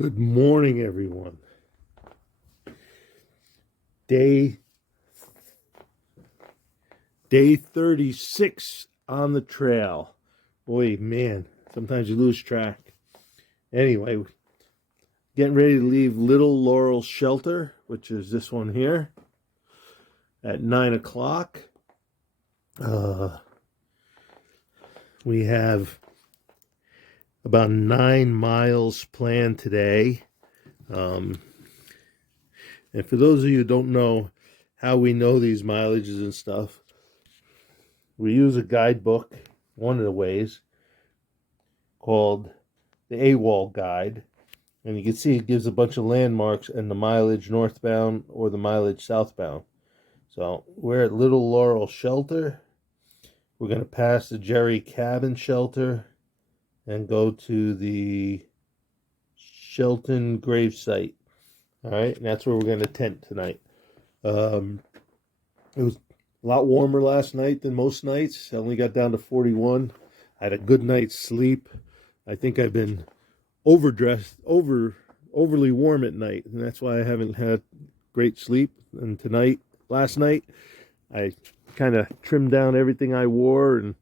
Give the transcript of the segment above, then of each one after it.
Good morning, everyone. Day 36 on the trail. Boy, man, sometimes you lose track. Anyway, getting ready to leave Little Laurel Shelter, which is this one here, at 9 o'clock. We have about 9 miles planned today. And for those of you who don't know how we know these mileages and stuff, we use a guidebook, one of the ways, called the AWOL guide. And you can see it gives a bunch of landmarks and the mileage northbound or the mileage southbound. So we're at Little Laurel Shelter. We're going to pass the Jerry Cabin Shelter and go to the Shelton Gravesite. All right, and that's where we're going to tent tonight. It was a lot warmer last night than most nights. I only got down to 41. I had a good night's sleep. I think I've been overly warm at night, and that's why I haven't had great sleep. And last night, I kind of trimmed down everything I wore and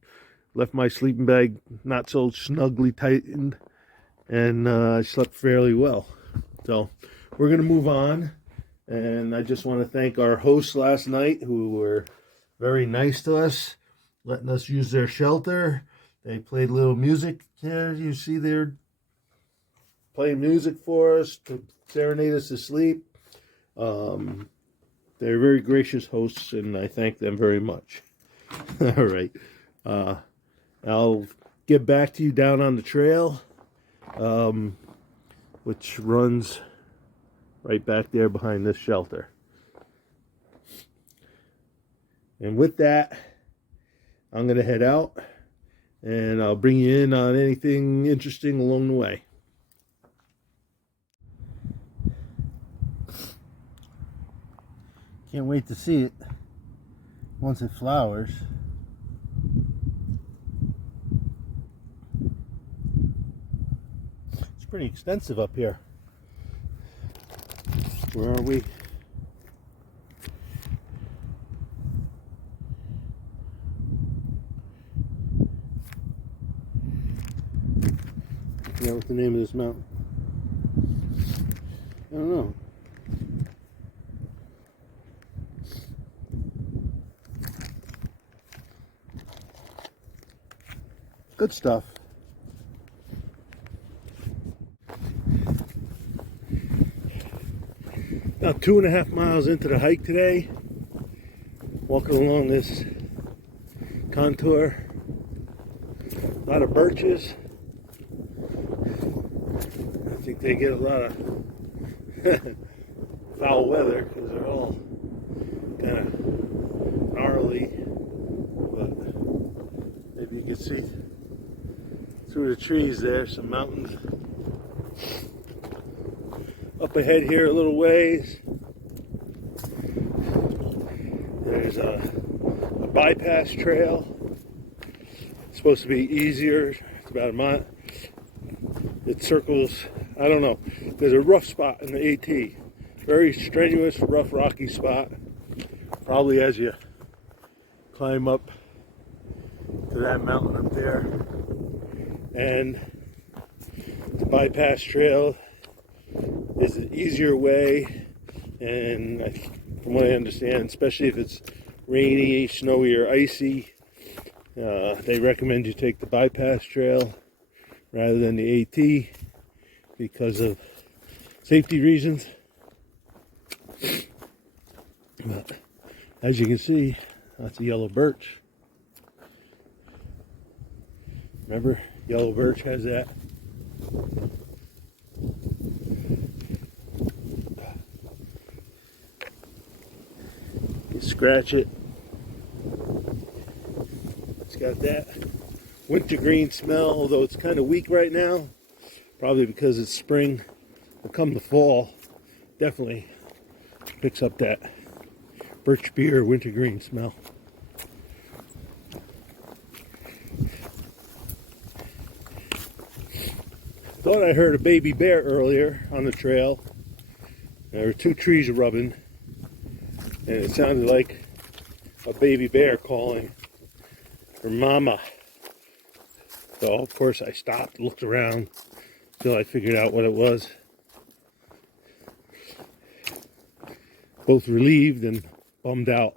left my sleeping bag not so snugly tightened, and I slept fairly well. So we're going to move on, and I just want to thank our hosts last night who were very nice to us, letting us use their shelter. They played a little music here. You see they're playing music for us to serenade us to sleep. They're very gracious hosts, and I thank them very much. All right. I'll get back to you down on the trail, which runs right back there behind this shelter. And with that, I'm going to head out, and I'll bring you in on anything interesting along the way. Can't wait to see it once it flowers. It's pretty extensive up here. Where are we? I forgot what the name of this mountain. I don't know. Good stuff. About 2.5 miles into the hike today. Walking along this contour. A lot of birches. I think they get a lot of foul weather because they're all kind of gnarly. But maybe you can see through the trees there, some mountains. Up ahead here a little ways, there's a bypass trail. It's supposed to be easier. It's about a mile. It circles, I don't know. There's a rough spot in the AT. Very strenuous, rough, rocky spot. Probably as you climb up to that mountain up there. And the bypass trail is an easier way, and from what I understand, especially if it's rainy, snowy, or icy, they recommend you take the bypass trail rather than the AT because of safety reasons. But as you can see, that's a yellow birch. Remember, yellow birch has that. You scratch it. It's got that wintergreen smell, although it's kind of weak right now. Probably because it's spring. But come the fall, definitely picks up that birch beer wintergreen smell. Thought I heard a baby bear earlier on the trail. There were two trees rubbing, and it sounded like a baby bear calling her mama. So of course I stopped, looked around until I figured out what it was. Both relieved and bummed out.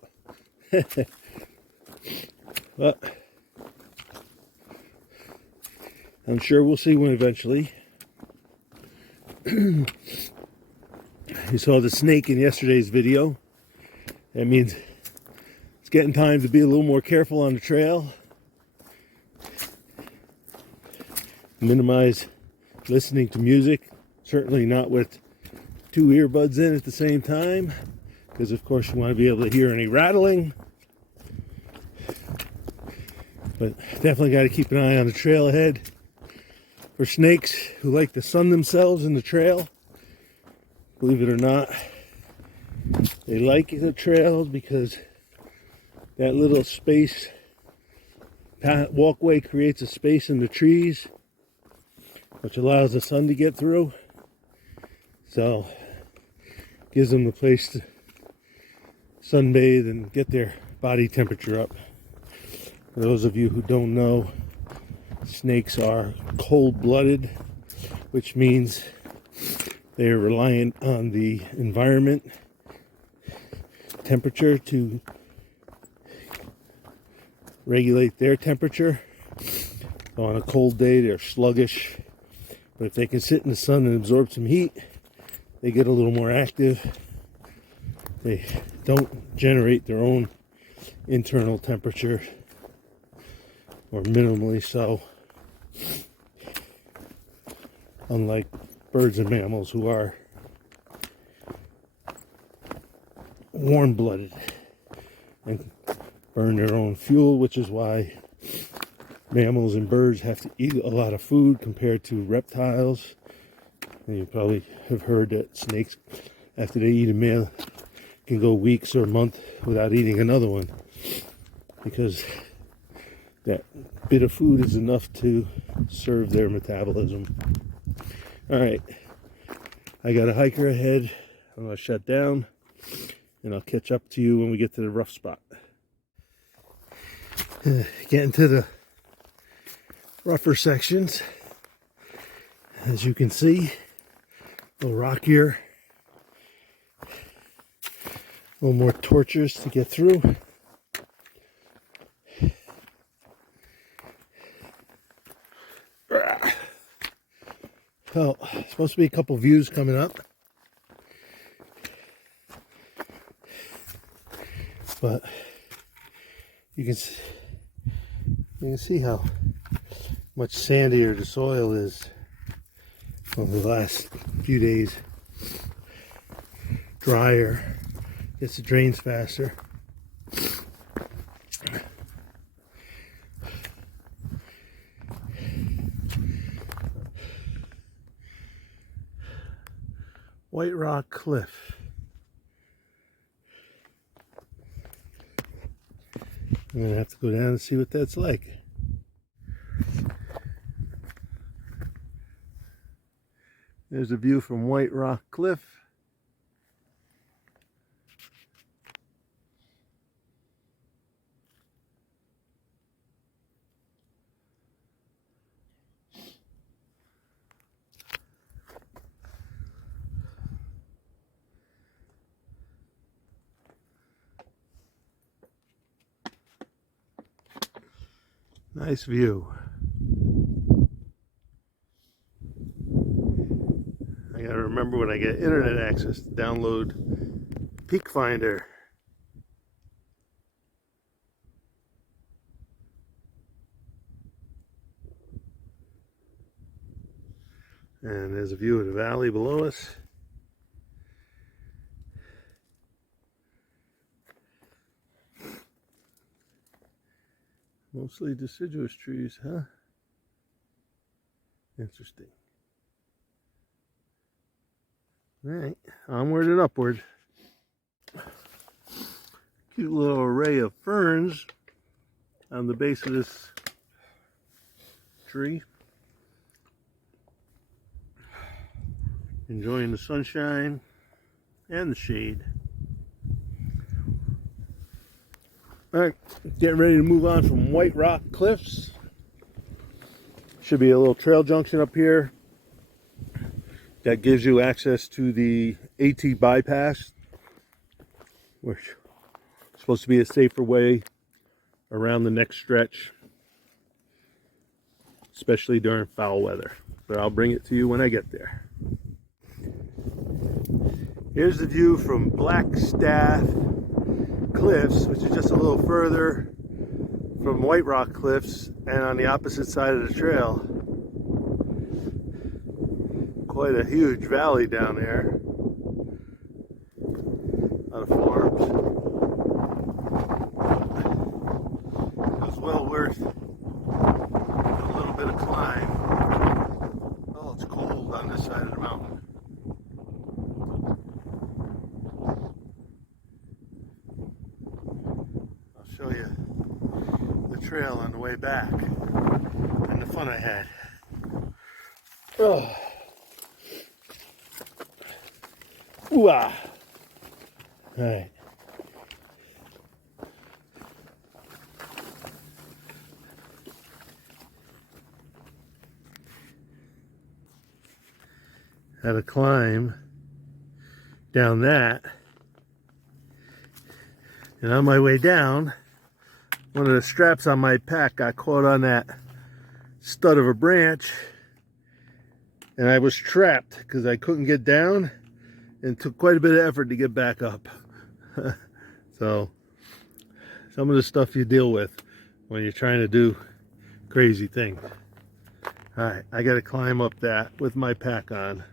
But I'm sure we'll see one eventually. You saw the snake in yesterday's video. That means it's getting time to be a little more careful on the trail. Minimize listening to music. Certainly not with two earbuds in at the same time, because of course you want to be able to hear any rattling. But definitely got to keep an eye on the trail ahead for snakes who like to sun themselves in the trail. Believe it or not, they like the trails because that little space walkway creates a space in the trees, which allows the sun to get through. So gives them the place to sunbathe and get their body temperature up. For those of you who don't know, snakes are cold-blooded, which means they are reliant on the environment temperature to regulate their temperature. So on a cold day, they're sluggish, but if they can sit in the sun and absorb some heat, they get a little more active. They don't generate their own internal temperature, or minimally so, unlike birds and mammals who are warm-blooded and burn their own fuel, which is why mammals and birds have to eat a lot of food compared to reptiles. And you probably have heard that snakes, after they eat a meal, can go weeks or a month without eating another one, because that bit of food is enough to serve their metabolism. Alright, I got a hiker ahead. I'm going to shut down, and I'll catch up to you when we get to the rough spot. Getting to the rougher sections. As you can see, a little rockier, a little more torturous to get through. Well, supposed to be a couple views coming up, but you can see how much sandier the soil is over the last few days. Drier, gets the drains faster. White Rock Cliff. I'm gonna have to go down and see what that's like. There's a view from White Rock Cliff. Nice view. I gotta remember when I get internet access to download Peak Finder. And there's a view of the valley below us. Mostly deciduous trees, huh? Interesting. All right, onward and upward. Cute little array of ferns on the base of this tree. enjoying the sunshine and the shade. Alright, getting ready to move on from White Rock Cliffs. Should be a little trail junction up here that gives you access to the AT bypass, which is supposed to be a safer way around the next stretch, especially during foul weather. But I'll bring it to you when I get there. Here's the view from Blackstaff Cliffs, which is just a little further from White Rock Cliffs and on the opposite side of the trail. Quite a huge valley down there. A lot of farms. It was well worth a little bit of climb. Oh, it's cold on this side of the mountain. I'll show you the trail on the way back and the fun I had. Oh. Ooh-ah. All right. Had to climb down that, and on my way down, one of the straps on my pack got caught on that stud of a branch, and I was trapped because I couldn't get down, and took quite a bit of effort to get back up. So some of the stuff you deal with when you're trying to do crazy things. All right, I got to climb up that with my pack on.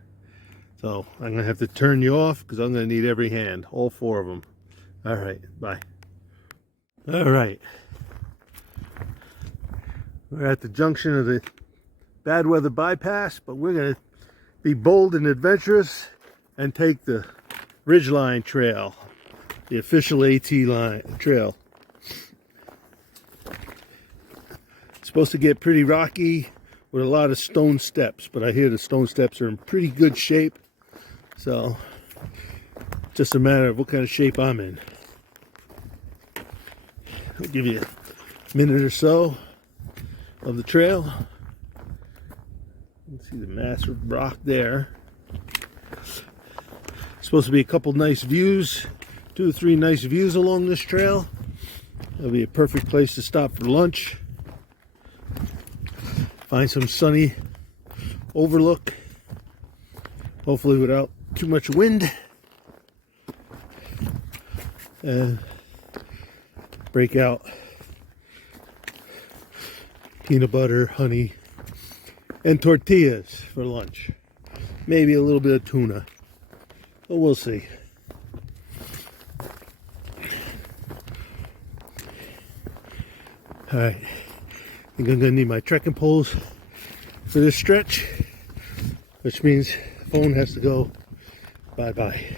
So I'm gonna have to turn you off because I'm gonna need every hand, all four of them. All right, bye. All right, we're at the junction of the bad weather bypass, but we're gonna be bold and adventurous and take the Ridgeline Trail, the official AT line trail. It's supposed to get pretty rocky with a lot of stone steps, but I hear the stone steps are in pretty good shape. So, just a matter of what kind of shape I'm in. I'll give you a minute or so of the trail. You can see the massive rock there. Supposed to be a couple nice views, 2 or 3 nice views along this trail. It'll be a perfect place to stop for lunch. Find some sunny overlook, hopefully without too much wind, and break out peanut butter, honey, and tortillas for lunch. Maybe a little bit of tuna, but we'll see. All right, I think I'm gonna need my trekking poles for this stretch, which means the phone has to go bye-bye.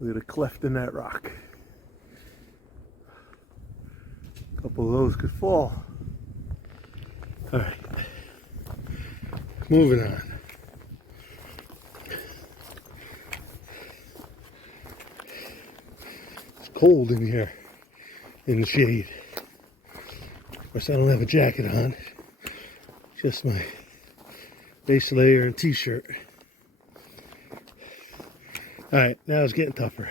Look at a cleft in that rock. A couple of those could fall. All right, moving on. It's cold in here in the shade. Of course, I don't have a jacket on. Just my base layer and t-shirt. All right, now it's getting tougher.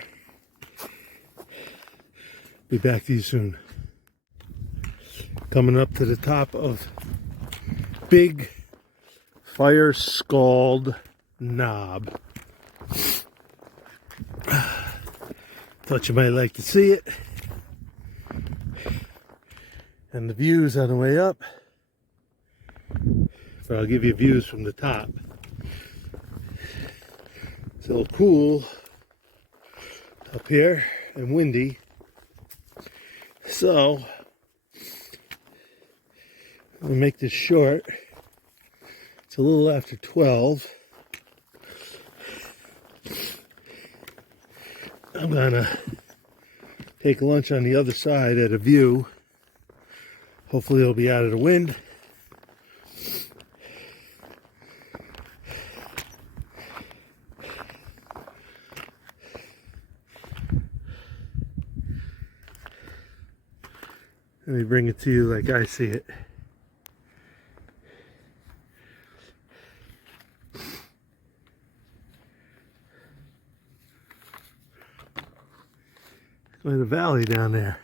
Be back to you soon. Coming up to the top of Big Fire Scald Knob. Thought you might like to see it. And the views on the way up. But I'll give you views from the top. It's a little cool up here and windy. So I'm gonna make this short. It's a little after 12. I'm gonna take lunch on the other side at a view. Hopefully it'll be out of the wind. Let me bring it to you like I see it. Quite a valley down there.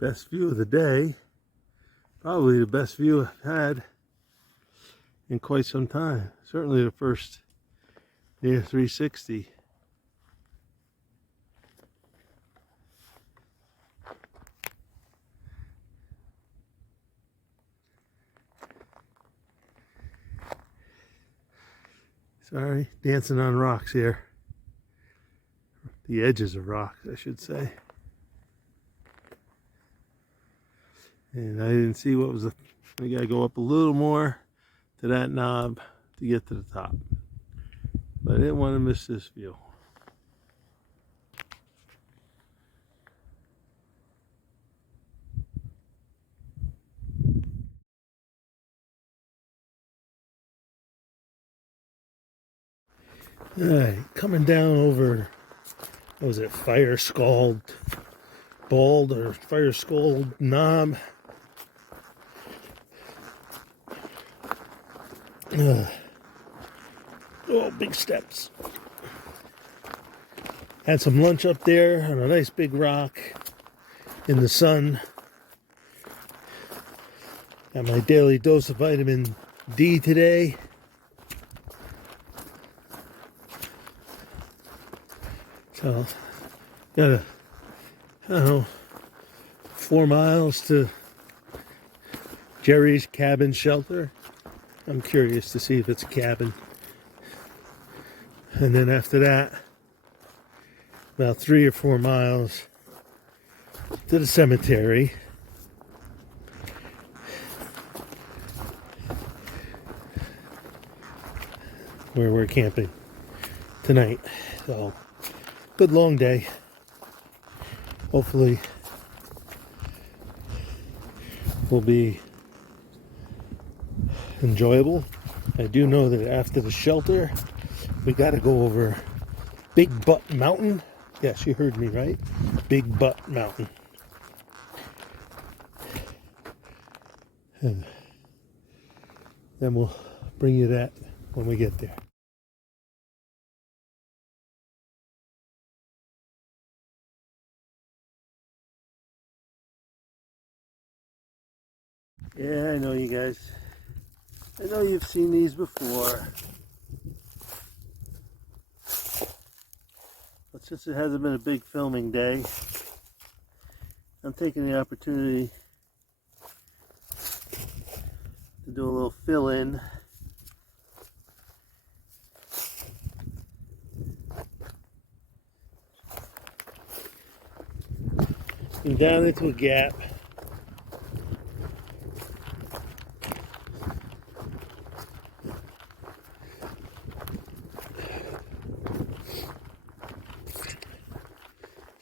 Best view of the day. Probably the best view I've had in quite some time. Certainly the first near 360. Sorry, dancing on rocks here. The edges of rocks, I should say. And I didn't see what was I gotta go up a little more to that knob to get to the top. But I didn't want to miss this view. Alright, coming down over, what was it, Fire Scald Bald or Fire Scald Knob. Oh, big steps. Had some lunch up there on a nice big rock in the sun. Got my daily dose of vitamin D today. So, got I don't know, 4 miles to Jerry's cabin shelter. I'm curious to see if it's a cabin. And then after that, about 3 or 4 miles to the cemetery. Where we're camping tonight. So, good long day. Hopefully will be enjoyable. I do know that after the shelter, we got to go over Big Butt Mountain. Yes, you heard me right. Big Butt Mountain. And then we'll bring you that when we get there. Yeah, I know you guys. I know you've seen these before. But since it hasn't been a big filming day, I'm taking the opportunity to do a little fill-in. And down into a gap.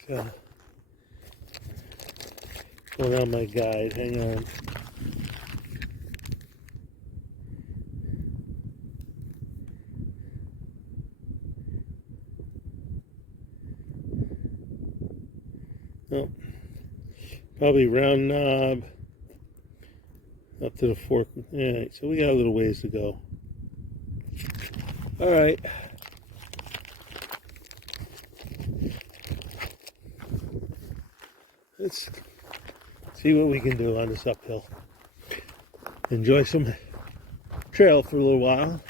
So, pulling out my guide, hang on. Oh, probably round knob up to the fork. Alright, so we got a little ways to go. Alright. Let's see what we can do on this uphill. Enjoy some trail for a little while.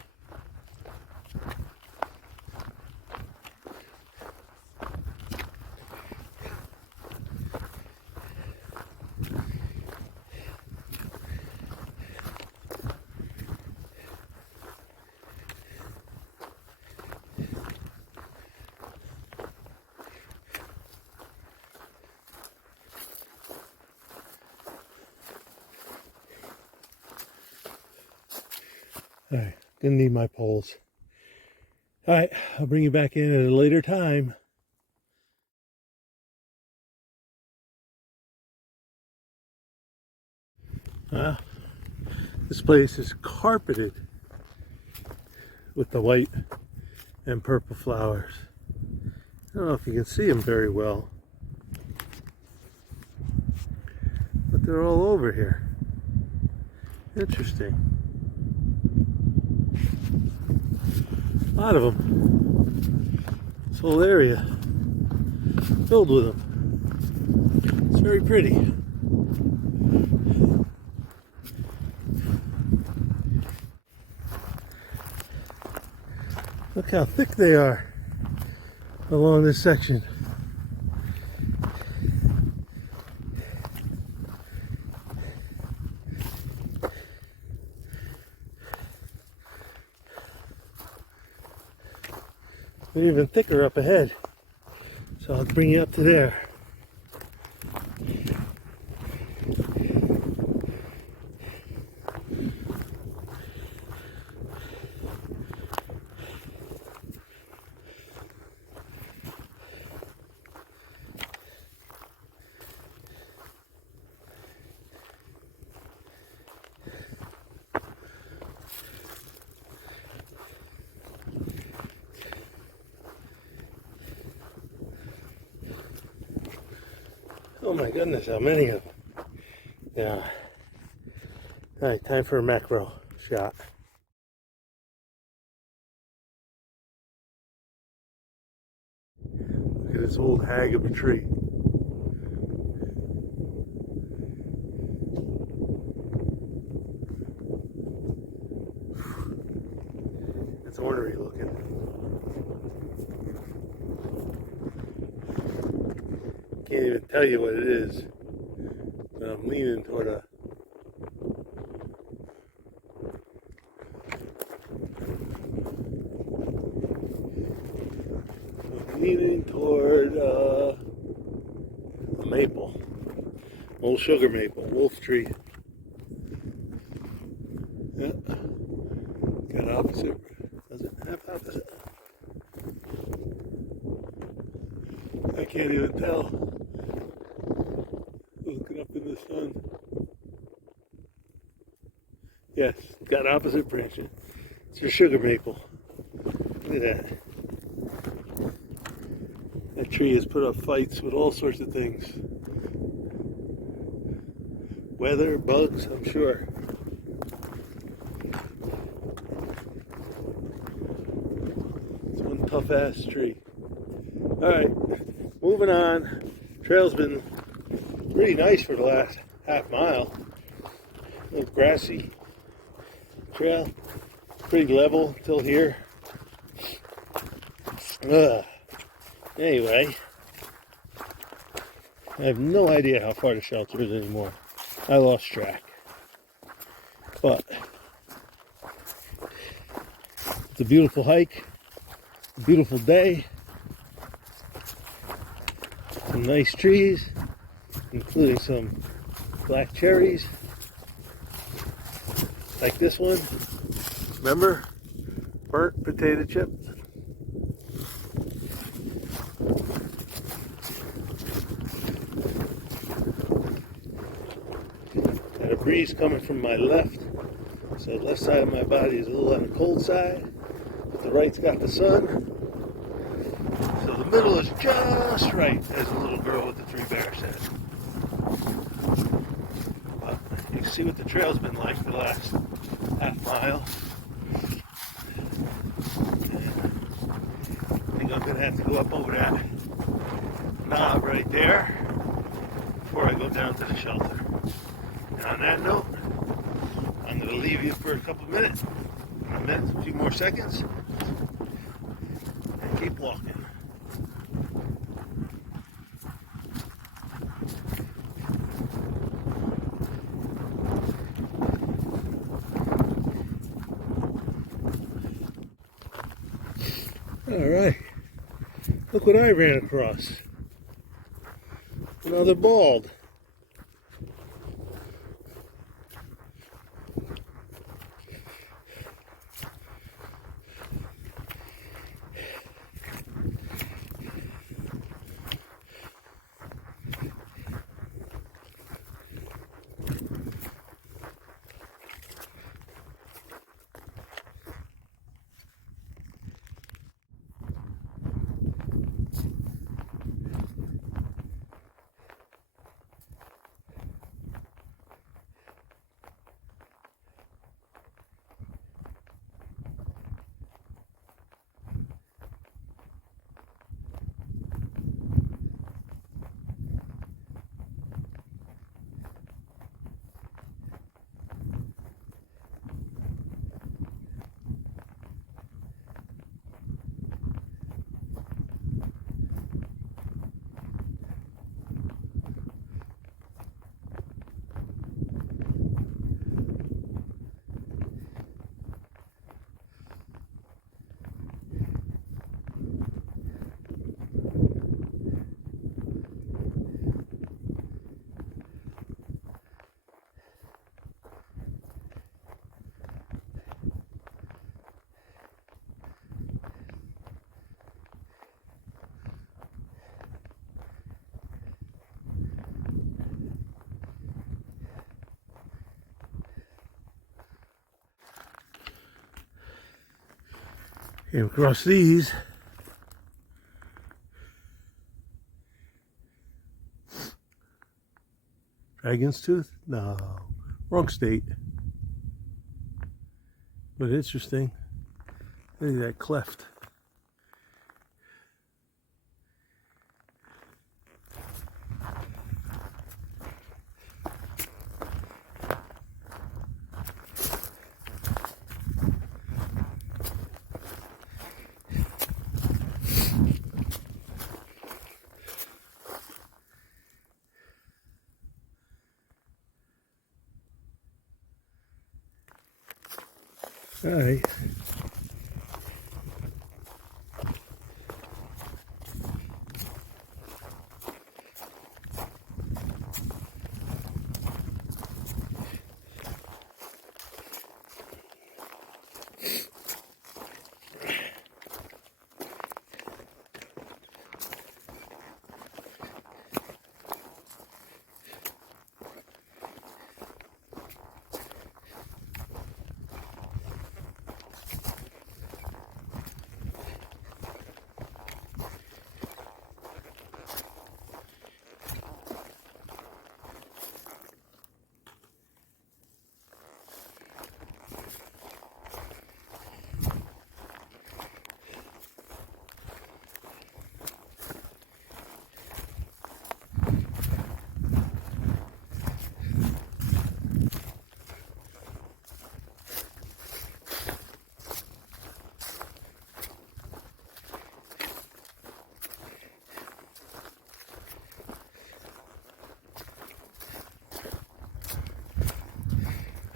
All right, gonna need my poles. All right, I'll bring you back in at a later time. This place is carpeted with the white and purple flowers. I don't know if you can see them very well, but they're all over here. Interesting. A lot of them. This whole area filled with them. It's very pretty. Look how thick they are along this section. They're even thicker up ahead, so I'll bring you up to there. Oh my goodness, how many of them. Yeah. Alright, time for a macro shot. Look at this old hag of a tree. It's ornery looking. Can't even tell you what it is, but I'm leaning toward a maple, old sugar maple, wolf tree. Yeah, got opposite. Does it have opposite? I can't even tell. Looking up in the sun. Yes, got opposite branches. It's a sugar maple. Look at that. That tree has put up fights with all sorts of things. Weather, bugs, I'm sure. It's one tough ass tree. Alright, moving on. Trail's been pretty nice for the last half mile. A little grassy trail. Pretty level till here. Anyway, I have no idea how far the shelter is anymore. I lost track. But it's a beautiful hike, a beautiful day, some nice trees, including some black cherries, like this one. Remember? Burnt potato chips. Got a breeze coming from my left, so the left side of my body is a little on the cold side, but the right's got the sun, so the middle is just right, as the little girl with the 3 bears said. But you can see what the trail's been like for the last half mile. I think I'm going to have to go up over that knob right there before I go down to the shelter. And on that note, I'm going to leave you for a couple minutes, a few more seconds, and keep walking. Alright, look what I ran across. Another bald. Came across these. Dragon's tooth? No, wrong state. But interesting. Look at that cleft. All right.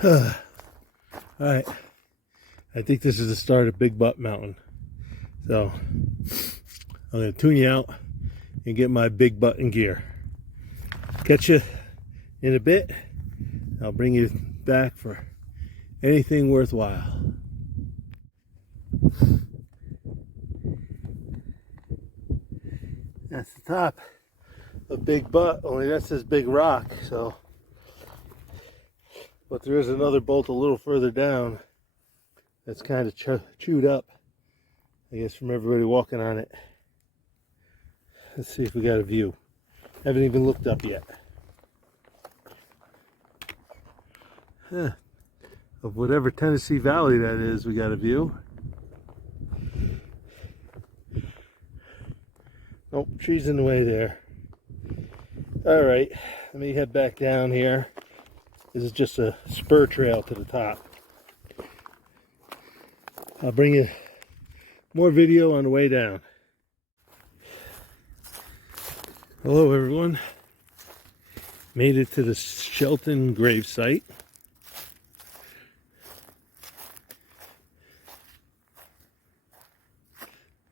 All right, I think this is the start of Big Butt Mountain. So I'm going to tune you out and get my big button gear. Catch you in a bit. I'll bring you back for anything worthwhile. That's the top of Big Butt, only that says Big Rock, so. But there is another bolt a little further down that's kind of chewed up, I guess, from everybody walking on it. Let's see if we got a view. Haven't even looked up yet. Of whatever Tennessee Valley that is, we got a view. Nope, trees in the way there. All right, let me head back down here. This is just a spur trail to the top. I'll bring you more video on the way down. Hello everyone. Made it to the Shelton Gravesite.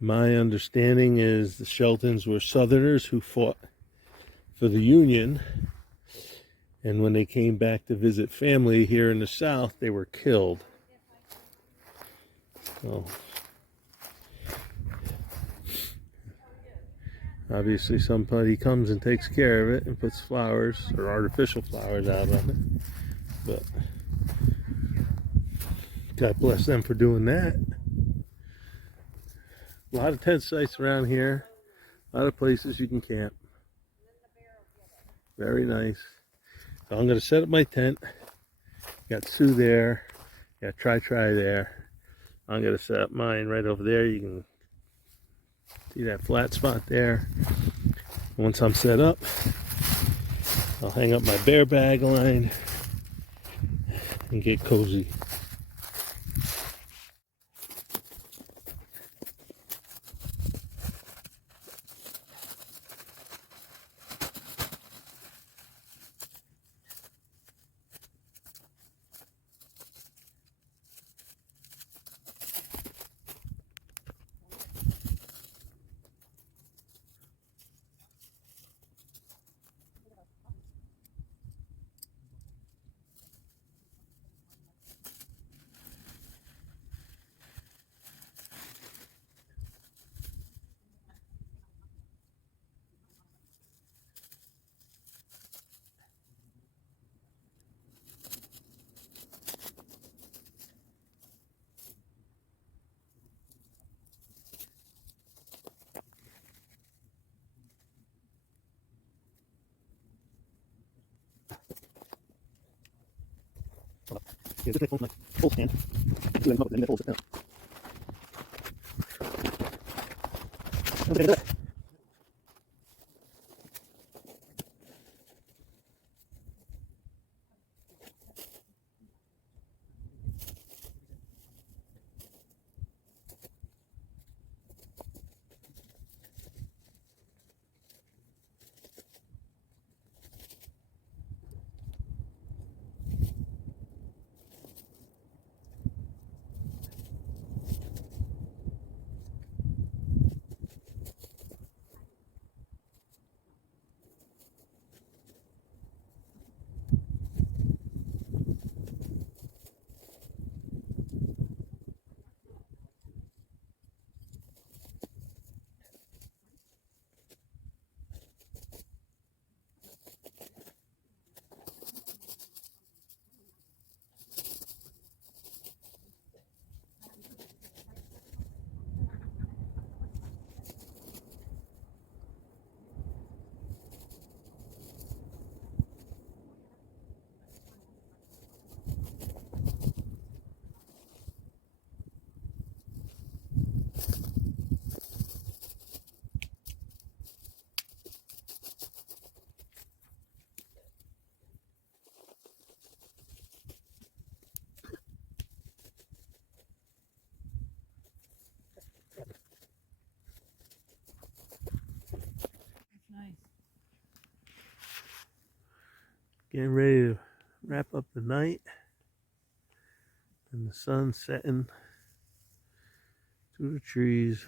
My understanding is the Sheltons were Southerners who fought for the Union. And when they came back to visit family here in the South, they were killed. So, obviously somebody comes and takes care of it and puts flowers or artificial flowers out on it. But God bless them for doing that. A lot of tent sites around here. A lot of places you can camp. Very nice. So I'm going to set up my tent. Got Sue there. Got Try there. I'm going to set up mine right over there. You can see that flat spot there. Once I'm set up, I'll hang up my bear bag line and get cozy. Yeah, just like my full stand. Then come up and then sit down. Okay, that's it. Nice. Getting ready to wrap up the night. And the sun setting through the trees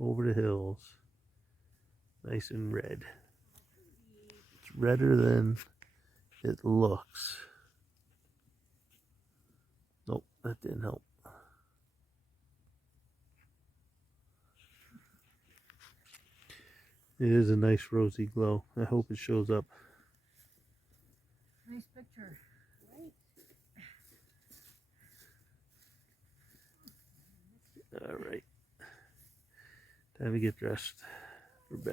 over the hills. Nice and red. It's redder than it looks. Nope, that didn't help. It is a nice rosy glow. I hope it shows up. Nice picture. All right. Time to get dressed for bed.